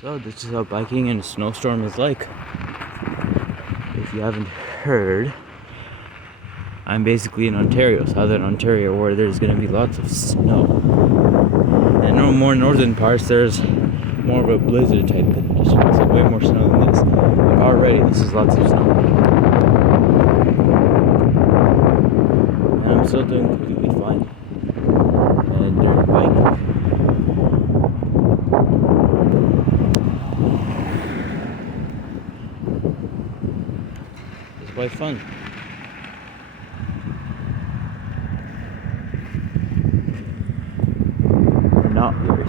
So this is how biking in a snowstorm is like. If you haven't heard, I'm basically in Ontario, southern Ontario, where there's going to be lots of snow. And no more northern parts, there's more of a blizzard type condition, so way more snow than this. But already, this is lots of snow. And I'm still doing completely fine. And during biking. It's quite fun. Not very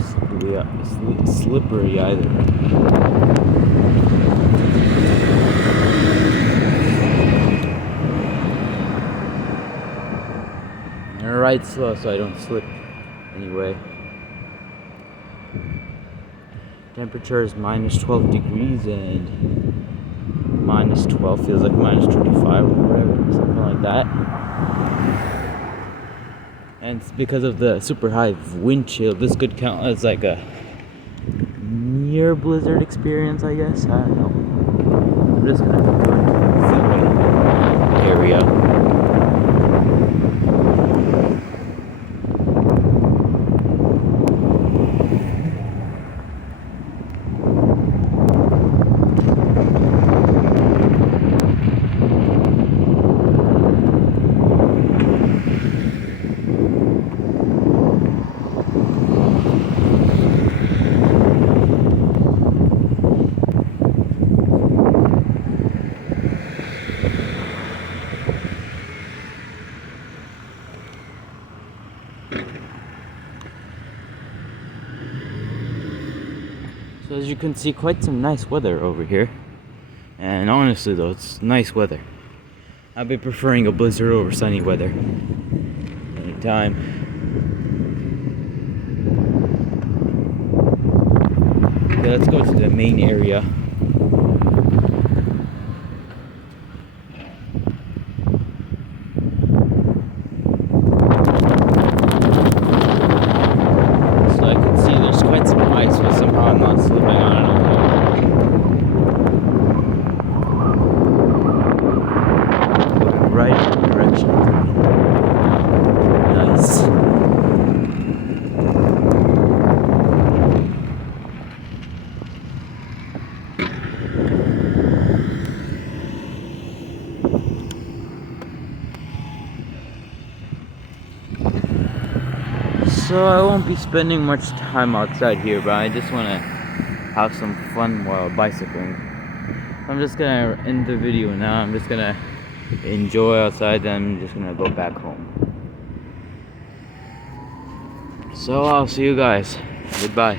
slippery either. And I ride slow so I don't slip anyway. Temperature is minus 12 degrees and minus 12 feels like minus 25 or whatever, something like that. And it's because of the super high wind chill. This could count as like a near blizzard experience, I guess. I don't know. I'm just gonna go into the area. So as you can see, quite some nice weather over here. And honestly though, it's nice weather. I'd be preferring a blizzard over sunny weather anytime. Okay, let's go to the main area. So I can see there's quite some ice, but somehow I'm not slipping on it. Right direction. Nice. So I won't be spending much time outside here, but I just want to have some fun while bicycling. I'm just gonna end the video now. I'm just gonna enjoy outside, then I'm just gonna go back home. So I'll see you guys. Goodbye.